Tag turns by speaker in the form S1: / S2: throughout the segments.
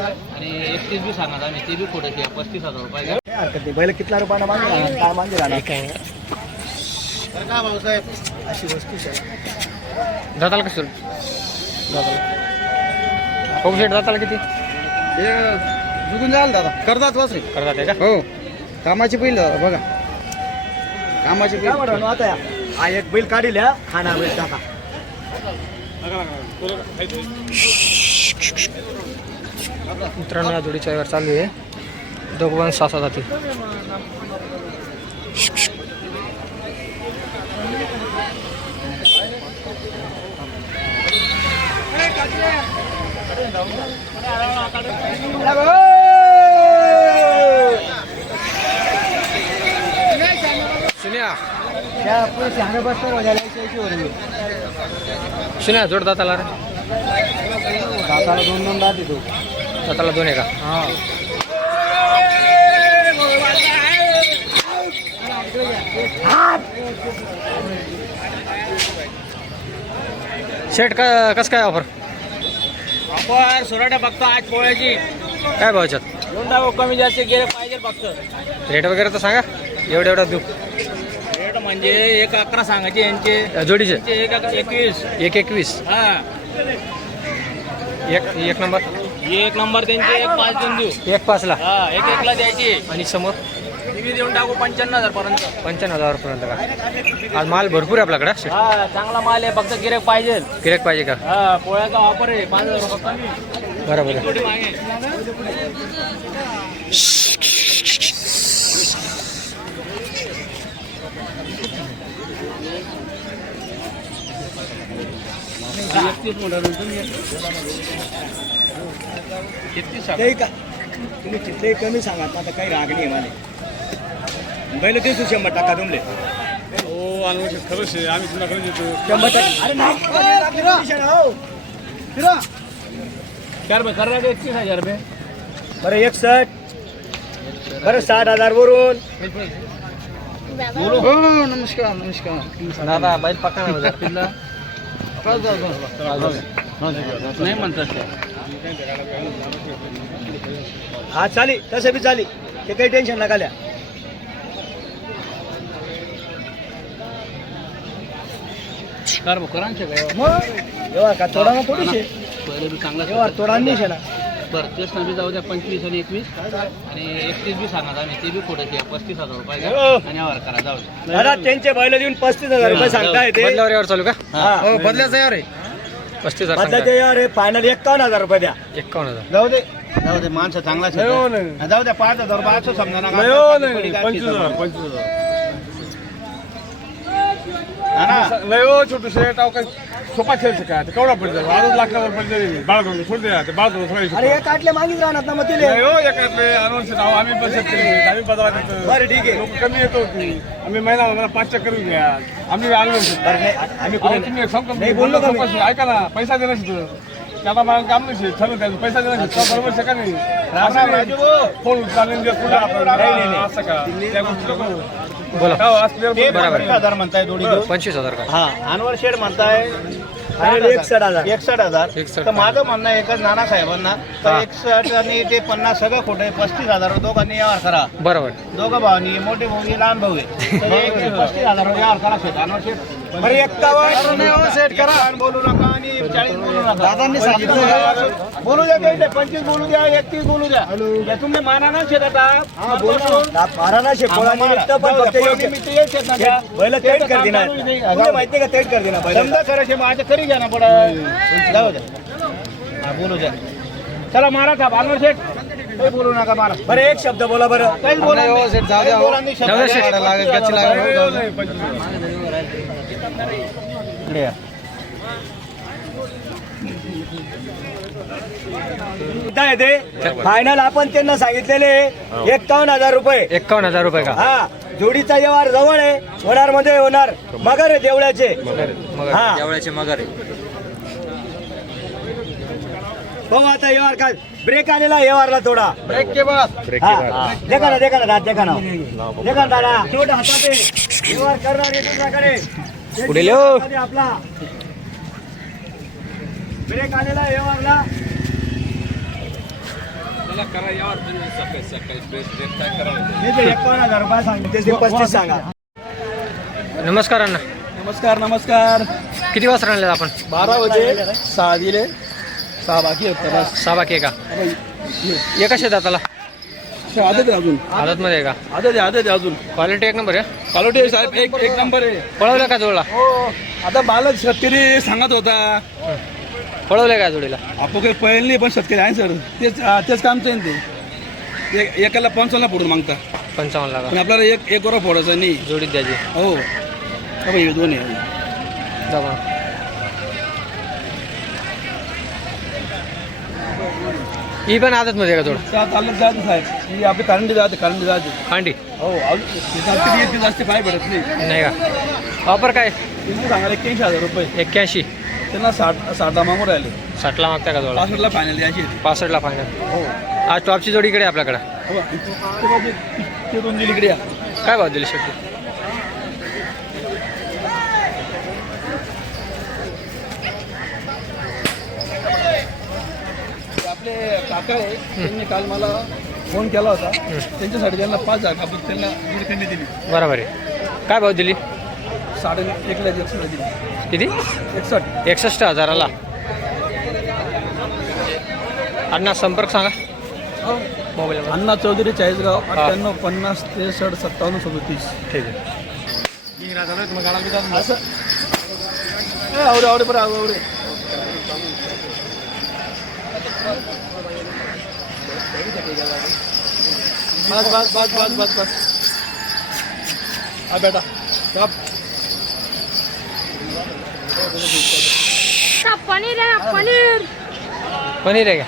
S1: आणि एकतीस बी सांगणार आम्ही ते बी कुठे घ्या पस्तीस हजार रुपये घ्या
S2: काय हरकत नाही बैल कितला रुपयानं मागे राहणार काय मागे राहणार
S1: तर का भाऊसाहेब?
S2: अशी वस्तू
S3: जाताल का सुरू जाताल जाताल किती?
S2: हे जुगून जाल दादा. करतात वासरी.
S3: करतात आहे का?
S2: हो. कामाची बैल दादा बघा. कामाची बैल आता हा एक बैल काढील हा खाना बैल टाका.
S3: मित्रांनो या जोडीच्या व्यवहार चालू आहे. दोघं सहा जातील. सुन्या. सुन्या जोड दाताला रे.
S2: दाताला दोन दोन दात येतो.
S3: दाताला दोन आहे का?
S2: हा.
S3: शेट का कसं काय ऑफर
S1: आपण सोराट्या फक्त आज पोळ्याची.
S3: काय भावाच्यात?
S1: दोन डाव कमी जास्त गेले पाहिजे फक्त.
S3: रेट वगैरे तर सांगा. एवढं एवढं देऊ.
S1: म्हणजे एक अकरा सांगायचे यांचे
S3: जोडीचे?
S1: यांचे एक अकरा एकवीस.
S3: एक एकवीस.
S1: हा.
S3: एक एक नंबर?
S1: एक नंबर त्यांचे एक पाच देऊन देऊ.
S3: एक पाचला?
S1: हा एक एकला द्यायची.
S3: आणि समोर?
S1: देऊन टाकू पंच्याण्णव हजार पर्यंत.
S3: पंच्याण्णव हजारपर्यंत का? आज माल भरपूर आहे आपल्याकडे. शेट
S1: हा चांगला माल आहे फक्त गिरेक पाहिजे.
S3: गिरेक पाहिजे का?
S1: हा पोळ्याचा ऑफर आहे पाच हजार रुपये कमी.
S3: बरोबर आहे.
S1: थोडी मागे एकतीस मोठा एकतीस
S2: ते का तुम्ही तिथले कमी सांगा. आता काही रागणी आहे मला. बैल देतो शंभर टक्का तुमले.
S4: हो अनवश्यक खरंच आहे. आम्ही तुला देतो.
S2: शंभर टक्का अरे नाही हो. फिरा.
S1: चार रुपये कर रहा एकतीस हजार रुपये।
S2: बरं एकसठ. बरं साठ हजार वरून. हो नमस्कार नमस्कार.
S3: दादा बैल पक्का नाही
S1: म्हणतात
S2: हा चाली तसं बी चाली. ते काही टेन्शन नका लिहा.
S1: कर करांचे काय
S2: मग व्यवहार का? तोडा ना. थोडीशे व्यवहार तोडा नाही ना
S1: बरं तेच ना बी जाऊ द्या पंचवीस आणि एकवीस. आणि एकतीस बी सांगा आम्ही ते बी कुठे घ्या पस्तीस हजार रुपये घ्या
S2: हो.
S1: आणि करा जाऊ द्या.
S2: दादा त्यांचे बैल देऊन पस्तीस हजार रुपये सांगताय ते.
S3: बदल्यावर यावर चालू का?
S2: हा.
S3: हो बदल्याचा यावर आहे. पस्तीस हजार
S2: फायनल एक्कावन्न हजार रुपये द्या.
S3: एक्कावन्न हजार.
S1: जाऊ दे. जाऊ दे माणसं चांगला जाऊ द्या पाच हजार रुपये असं समजा ना
S4: पंचवीस हजार पंचवीस हजार. लय हो छोटू शेट अहो काय सोपा खेळ शिका ते केवढा पडतो आजच लाखावर पडले बाळ करून सोड द्या. ते बाळ करून
S2: अरे
S4: सोडायचं
S2: काटले मागीच राहणार ना मग तिले.
S4: हो एकातले अनवश्यक अहो आम्ही पण शेतकरी आहेत. आम्ही बदला
S2: बरं, ठीक आहे.
S4: लोक कमी येतो होती आम्ही महिना मला पाच चक्कर घ्या. आम्ही
S2: बरं नाही, आम्ही
S4: अहो,
S2: कुठे
S4: तुम्ही संप-
S2: नाही बोललो का मी?
S4: ऐका ना पैसा देणार शिकतो त्याला मला काम नाही ठरलं त्याचं. पैसा देणार बरोबर आहे का नाही? असं नाही. फोन उचलून देत. कुठं आपण. असं का? त्या गोष्टी नको.
S3: बोला.
S4: हो, आज बोल.
S3: बरोबर.
S1: हजार म्हणताय जोडी
S3: पंचवीस हजार का
S1: हा अनवर शेड म्हणताय.
S2: फायनल एकसष्ट हजार.
S1: एकसठ हजार. तर माझं म्हणणं आहे एकच नाना साहेबांना तर. एकसष्ट आणि ते पन्नास सगळं खोटं आहे. पस्तीस हजार दोघांनी यावर करा.
S3: बरोबर.
S1: दोघं भावानी मोठे भाऊ आणि लहान भाऊ आहे. तर एक पस्तीस हजार यावर करा शेत. अनवर शेट
S2: बरं एक्कावन्न सेट करा.
S1: बोलू नका आणि चाळीस बोलू नका.
S2: दादांनी सांगितलं.
S1: बोलू द्या काही नाही. पंचवीस बोलू द्या एकतीस बोलू द्या. या तुम्ही माना ना शेत आता.
S2: हा बोल. मारा ना
S1: शेत.
S2: तेट कर. तुला माहिती का तेट कर देणार बैल
S1: समजा करायचे माझ्या करी घ्या ना पडत जाऊ द्या. हा, बोलू द्या. चला मारा साहेब अनवर शेठ काही बोलू नका मारा.
S2: बरं एक शब्द बोला बरं.
S1: बोला नाही. काहीच बोला.
S3: जाऊ द्या,
S1: लागेल, इकडे या.
S2: फायनल आपण त्यांना सांगितलेले एक्कावन्न हजार रुपये.
S3: एक्कावन्न हजार रुपये का?
S2: हा. जोडीचा व्यवहार जवळ आहे. होणार मध्ये होणार. मगर आहे देवळ्याचे.
S3: मग
S2: हा.
S3: त्यावेळेचे मगर
S2: बघू आता व्यवहार काय. ब्रेक आलेला व्यवहारला थोडा.
S1: ब्रेक के
S2: हा. देखा ना देखा ना दाद देखा ना. देखा ना दादा. शेवट हातात आहे. व्यवहार करणार आहे दुसऱ्याकडे.
S3: पुढे लिहो.
S2: आपला.
S5: ब्रेक आलेला पस्तीस सांगा.
S3: नमस्कार अण्णा.
S6: नमस्कार नमस्कार.
S3: किती वाजता आणले आपण?
S6: बारा वाजे सहा दिले. सहा बाकी आहेत
S3: सहा बाकी आहे का? एका शेत
S6: आदत आहे अजून.
S3: आदतमध्ये आहे का?
S6: आदत आहे आदत आहे अजून.
S3: क्वालिटी एक नंबर आहे
S6: कालोटे साहेब एक एक नंबर आहे.
S3: पळवलं का जोडला?
S6: हो आता बालक शेतकरी सांगत होता.
S3: पळवलं का जोडीला?
S6: आपण काही पहिल नाही पण शेतकरी आहे सर. तेच तेच कामचं आहे ना ते. एक- एकाला पंचावन्न फोडून मागता.
S3: पंचावन्न लागा
S6: पण आपल्याला एक एक वर फोडायचं नाही.
S3: जोडीत द्यायची.
S6: हो. हा बाई, हे दोन आहे?
S3: ही पण आदतमध्ये आहे का जोड
S6: त्या चालत जात साहेब. ही आपली कारंडी जाते कारंडी जाते.
S3: कांडी
S6: हो अजून ती जास्त येते जास्त पाय पडत नाही.
S3: नाही का? ऑफर काय?
S6: तुम्ही सांगायला एक्क्याऐंशी हजार रुपये.
S3: एक्क्याऐंशी.
S6: त्यांना साठ साठला मागून राहिले.
S3: साठला मागता का जोडला
S6: पासष्टला फायनल द्यायची आहे.
S3: पासष्टला फायनल
S6: हो.
S3: आज टॉपची जोडी इकडे आपल्याकडे.
S6: हो, ते ते- ते दोन दिली इकडे या.
S3: काय भाव दिली शेवटी?
S6: काका आहे त्यांनी काल मला फोन केला होता. त्यांच्यासाठी त्यांना पाच हजार आपण त्यांना कमी दिली.
S3: बरोबर आहे. काय भाव दिली?
S6: साडे एक लाख एकसष्ट दिली.
S3: किती?
S6: एकसष्ट.
S3: एकसष्ट हजाराला. अण्णा संपर्क सांगा. मोबाईल
S6: अण्णा चौधरी चाळीसगाव अठ्ठ्याण्णव पन्नास त्रेसष्ट सत्तावन्न सदोतीस.
S3: ठीक आहे.
S6: असं. ए, आवडे आवडे बरं आवडे बस बस बस बस बस बस. हा बेटा. गप.
S7: पनीर आहे ना पनीर.
S3: पनीर आहे का?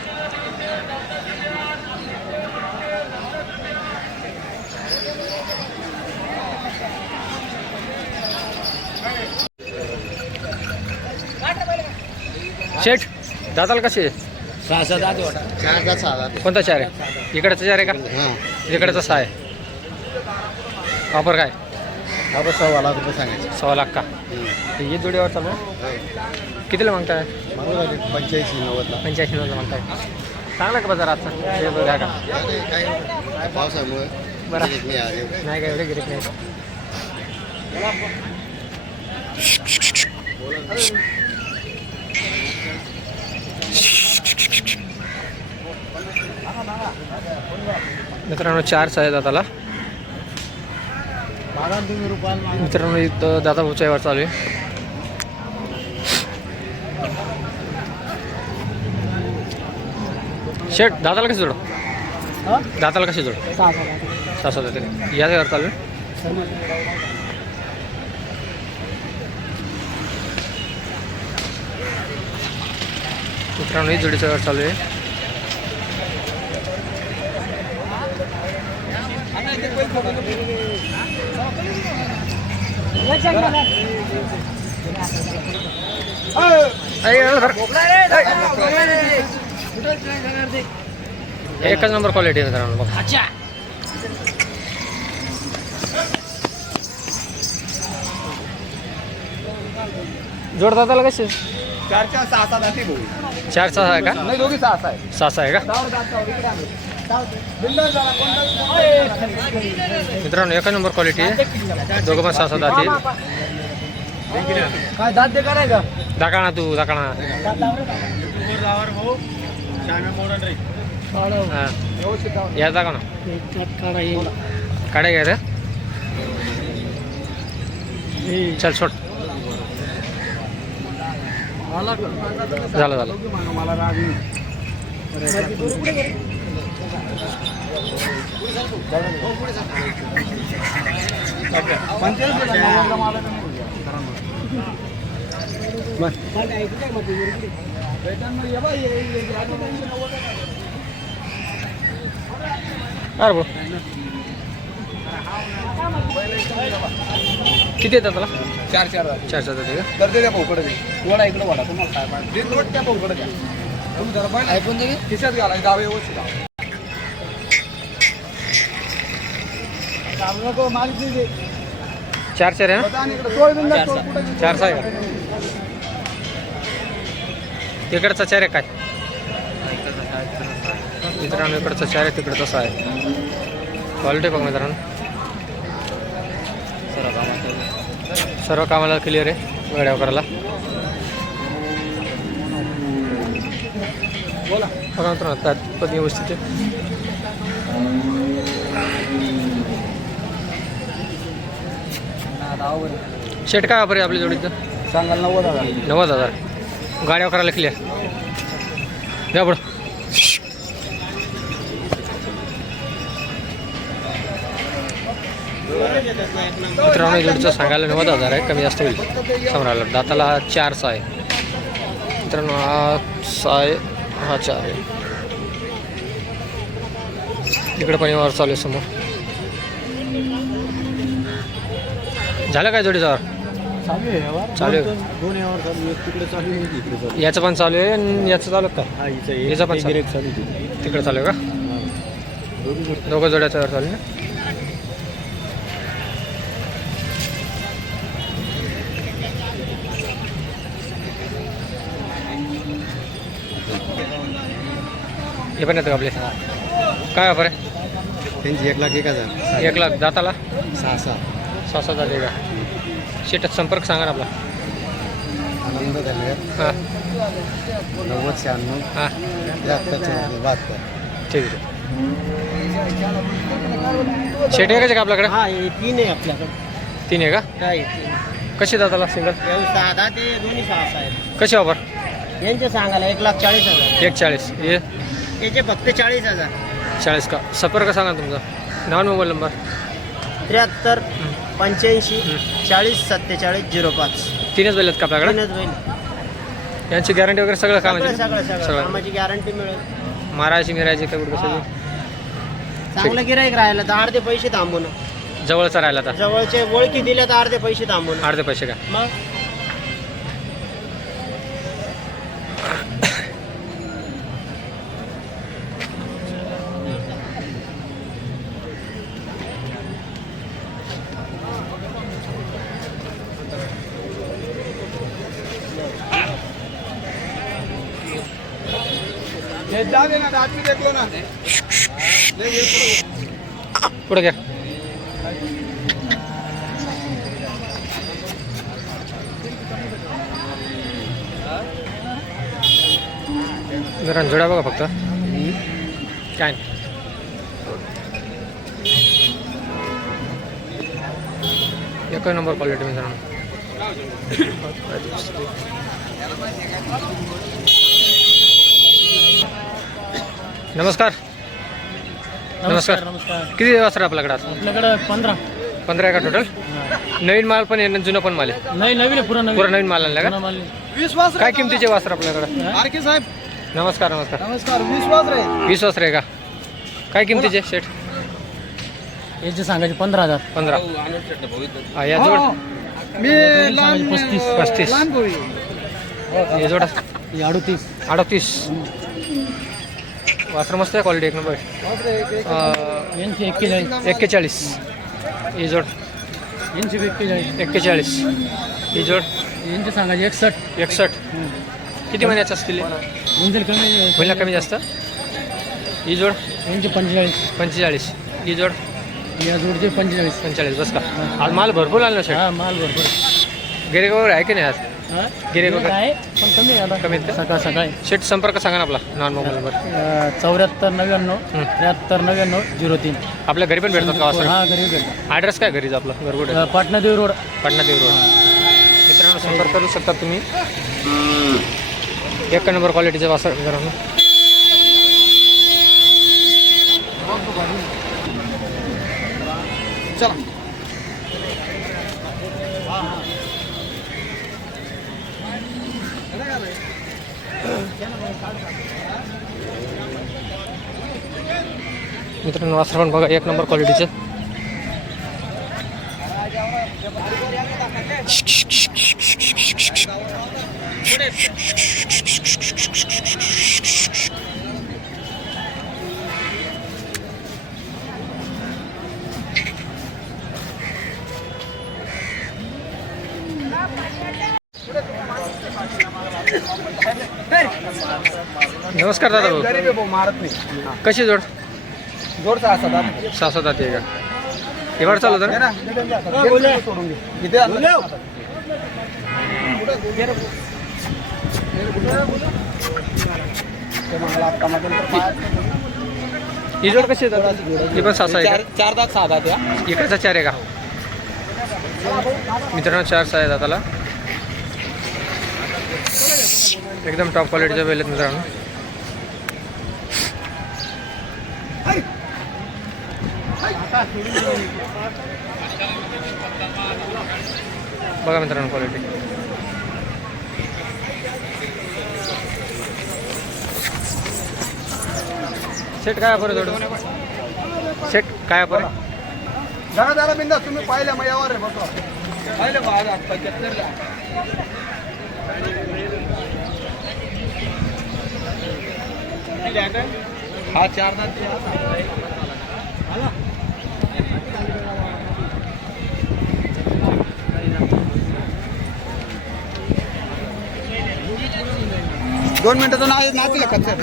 S3: शेठ दाताल कसे आहे? कोणता चार आहे? इकडचा चार आहे का? इकडचा सहा आहे. वापर काय?
S5: सव्वा लाख रुपये सांगायचे.
S3: सव्वा लाख का? हे जोडीवर चालू आहे? कितीला मागताय?
S5: पंच्याऐंशी नव्वदला.
S3: पंच्याऐंशी नव्वदला मागताय. चांगला का बाजार आजचा? हे बघा का?
S5: काय पावसामुळे.
S3: बरं.
S5: नाही आले
S3: नाही काय एवढे गिरीक नाही. मित्रांनो चार आहे दादाला मित्रांनो इथं दादा उंचाईवर चालू आहे. शेट दादाला कशी जोड? दादाला कशी जोड? सहा सात होते या घर चालू आहे. मित्रांनो ही जोडीचा घर चालू आहे. एकच नंबर क्वालिटी आहे मित्रांनो बघा. जोड दादाला कसे
S5: चार चार सहा सात आठी
S3: चार सहा आहे का?
S6: नाही दोघी सहा सहा आहे.
S3: सहा सहा आहे का? मित्रांनो एका नंबर क्वालिटी आहे. दोघं पण सहा सात
S5: काय दात दे काय का?
S3: दाकाणा तू दाकाणा हा. या दाखव ना. काढे घ्या रे. चल सोड. झालं झालं.
S6: मला राग
S3: अरे किती येतात त्याला?
S6: चार चार.
S3: चार चार येते का?
S6: करते त्या भाऊकडे दे. वडा इकडे वडा तुम्हाला काय पाहिजे ते नोट त्या भाऊकडे द्या. तुम्ही जरा पाहिलं ऐकून दे खिशात घाला गाव व्यवस्थित.
S3: चार चार आहे ना? चार सहा आहे तिकडचा इकडचा चार आहे काय? मित्रांनो इकडचा चार आहे तिकडे तसा आहे. क्वालिटी बघ मित्रांनो. सर्व कामाला क्लिअर आहे गाड्या करायला. बोला बघा मित्रांनो त्यात पण व्यवस्थित आहे. शेट काय वापरे आपल्या जोडीचं?
S5: सांगाल नव्वद हजार.
S3: नव्वद हजार. गाड्या करायला क्लिअर द्या बरं मित्रांनो जोडीचं सांगायला नव्वद हजार आहे कमी जास्त होईल. समराला दाताला चारचा आहे. मित्रांनो हा सहा आहे हा चार आहे. इकडे पण व्यवहार चालू आहे समोर. झालं काय जोडीचा
S5: चालू आहे यावर
S3: चालू आहे.
S5: दोन- दोन यावर चालू आहे तिकडे चालू आहे इकडे चालू आहे.
S3: याचं पण चालू आहे आणि याचं चालू आहे का
S5: हा हिचं
S3: हिचं पण
S5: एक
S3: चालू.
S5: गिऱ्हाईक चालू आहे.
S3: तिकडे चालू आहे का
S5: हा. दोन्ही गोष्टी.
S3: दोघं जोड्याच्या वर चालू आहे ना हे पण येतं का आपले काय वापर आहे
S5: त्यांची एक लाख एक हजार
S3: एक लाख दाताला
S5: सहा सहा
S3: सहा हजार का शेटात संपर्क सांगा ना आपला.
S5: आनंद झाले
S3: हां.
S5: नव्वद शहाण्णव.
S3: हां.
S5: त्र्याहत्तर चौदा बहात्तर.
S3: ठीक आहे. शेट आहे का आपल्याकडे?
S5: हा हे तीन आहे आपल्याकडे.
S3: तीन आहे का?
S5: काय तीन.
S3: कशी दाताला सिंगल?
S5: साधा ते दोन्ही सहा आहेत.
S3: कशी वापर?
S5: यांचे सांगायला एक लाख चाळीस हजार.
S3: एक चाळीस. हे?
S5: याचे फक्त चाळीस हजार.
S3: चाळीस का? संपर्क सांगा तुमचा. नाव आणि मोबाईल नंबर.
S5: त्र्याहत्तर पंच्याऐंशी चाळीस सत्तेचाळीस झिरो पाच.
S3: तीनच बैल आहेत का आपल्याकडे?
S5: तीनच बहीण
S3: यांची गॅरंटी वगैरे सगळं कामाची
S5: सगळं सगळं
S3: सगळं.
S5: कामाची गॅरंटी मिळेल.
S3: मारायची मिरायची काय कुठं कशाची
S5: चांगलं गिराईक राहिलं तर अर्धे पैसे थांबून.
S3: जवळचा राहिला आता?
S5: जवळचे ओळखी दिल्या तर अर्धे पैसे थांबून.
S3: अर्धे पैसे का?
S5: मग?
S3: पुढे घ्या जरा जोड्या बघा फक्त काय नाही. एकच नंबर क्वालिटी मित्रांनो नमस्कार. नमस्कार
S5: नमस्कार.
S3: किती वाजता आपल्याकडे आज?
S5: आपल्याकडं पंधरा.
S3: पंधरा का टोटल नवीन माल पण आहे आणि जुनं पण माल आहे.
S5: नाही नवीन आहे पुरा
S3: पुरा नवीन माल आणला का?
S5: विश्वास
S3: काय किमतीचे वासर आपल्याकडे?
S5: आरके साहेब.
S3: नमस्कार नमस्कार.
S5: नमस्कार विश्वास रे.
S3: वीस वासर आहे का? काय किमतीचे शेट
S5: याचे सांगायचे पंधरा हजार.
S3: पंधरा. हा, या जोड.
S5: मी
S3: पस्तीस. पस्तीस. हे जोड.
S5: अडतीस.
S3: अडतीस. वासर मस्त आहे क्वालिटी एक नंबर
S5: एक्केचाळीस.
S3: ही जोड.
S5: यांचे एक्केचाळीस
S3: एक्केचाळीस. ही जोड.
S5: यांचे सांगायचे एकसष्ट.
S3: एकसष्ट. किती महिन्याचं असतील
S5: यांचे कमी
S3: महिला कमी जास्त? ही जोड.
S5: यांचे पंचेचाळीस.
S3: पंचेचाळीस. ही जोड.
S5: या जोडचे पंचेचाळीस.
S3: पंचेचाळीस बस का. आज माल भरपूर आला ना
S5: हा माल भरपूर.
S3: गिरेक वगैरे आहे की नाही आज?
S5: हा?
S3: वगैरे?
S5: आहे पण कमी आहे आता.
S3: कमी आहेत का?
S5: सकाळ सकाळी.
S3: शेट संपर्क सांगा ना आपला नॉन मोबाईल नंबर
S5: अं, चौऱ्याहत्तर नव्याण्णव
S3: हं.
S5: त्र्याहत्तर नव्याण्णव झिरो तीन.
S3: आपल्या घरी पण भेटतात का
S5: हा गरीब भेटतो
S3: ॲड्रेस काय घरीच आपला? घरगुट
S5: अं, पाटणादेवी रोड.
S3: पटना देव रोड. मित्रांनो संपर्क करू शकता तुम्ही? एक नंबर क्वालिटीचे वासर मित्रांनो. मित्रांनो वासर पण बघा एक नंबर क्वालिटीचं नमस्कार दादा भाऊ. कशी जोड?
S5: जोडचा असा दादा
S3: सहा सात आहे का हे वाढ चालू तर
S5: ना? इथे
S3: ही जोड कशी ही पण सहा सहा आहे
S5: चार चार दात सहा दात या.
S3: एकाचा चार आहे का? मित्रांनो चार सहा आहे दादाला एकदम टॉप क्वालिटीच्या बैल आहेत मित्रांनो. बघा मित्रांनो क्वालिटी सेट काय बरं थोडं सेट काय बरं
S5: जरा जरा बिंदा तुम्ही पाहिलं मग यावर आहे बघा
S6: पाहिलं बा, आज पंच्याहत्तरला. हा चार दात
S5: दोन मिनिटं नाही नाचलं कच्चा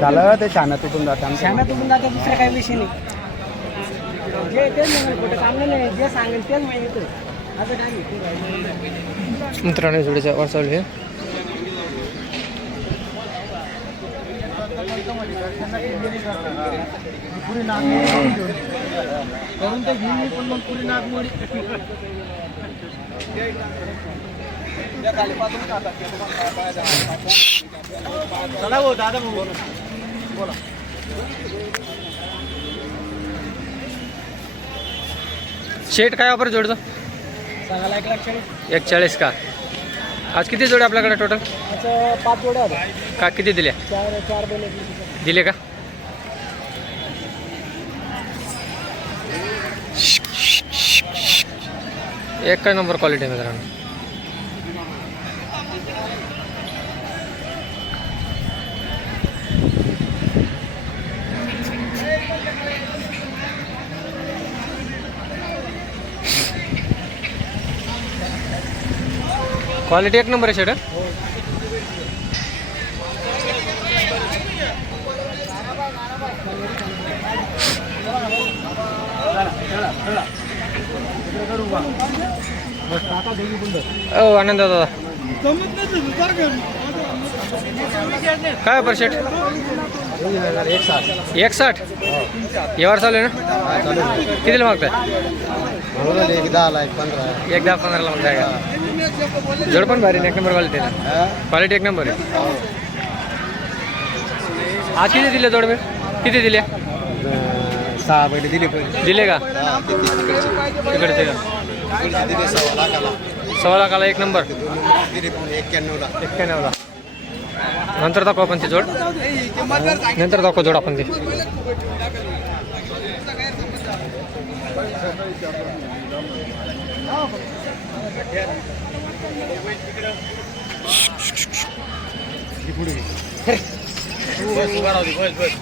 S5: झालं ते छान तुटून जातं
S8: शाना तुम्ही आता दुसरा काही विषय नाही. जे तेच कुठं चांगलं नाही जे सांगेल तेच माहिती असं काय
S3: मित्रांनो जोडीचा वर चालू आहे.
S5: करून ते घेऊन मी पण मग पुरी नागमोडी.
S6: चला भाऊ दादा भाऊ बोला
S3: शेट काय वापर जोडचं?
S8: सांगायला एक लाख चाळीस
S3: एक चाळीस का? आज किती जोडे आपल्याकडे टोटल
S8: असं पाच जोड्या होत्या
S3: का किती दिल्या?
S8: चार चार बैल
S3: दिले का? एक काय नंबर क्वालिटी आहे मित्रांनो. क्वालिटी एक नंबर आहे शेट ओ आनंद दादा. काय पर शेट
S5: एक
S3: साठ यावर चालू आहे ना? कितीला मागताय?
S5: एक पंधरा
S3: एक दहा पंधराला मागताय का? जोड पण भारी एक नंबर क्वालिटी क्वालिटी एक नंबर आहे. आज किती दिले जोड मी किती दिले?
S5: सहा बैल दिले पहिले
S3: दिले का? तिकडचे. का?
S5: सव्वा लाखाला.
S3: एक नंबर
S5: एक्क्याण्णवला.
S3: एक्क्याण्णवला. नंतर दाखव आपण ती जोड. नंतर दाखव जोड आपण ती.
S6: बस उभा राहू दे, बस बस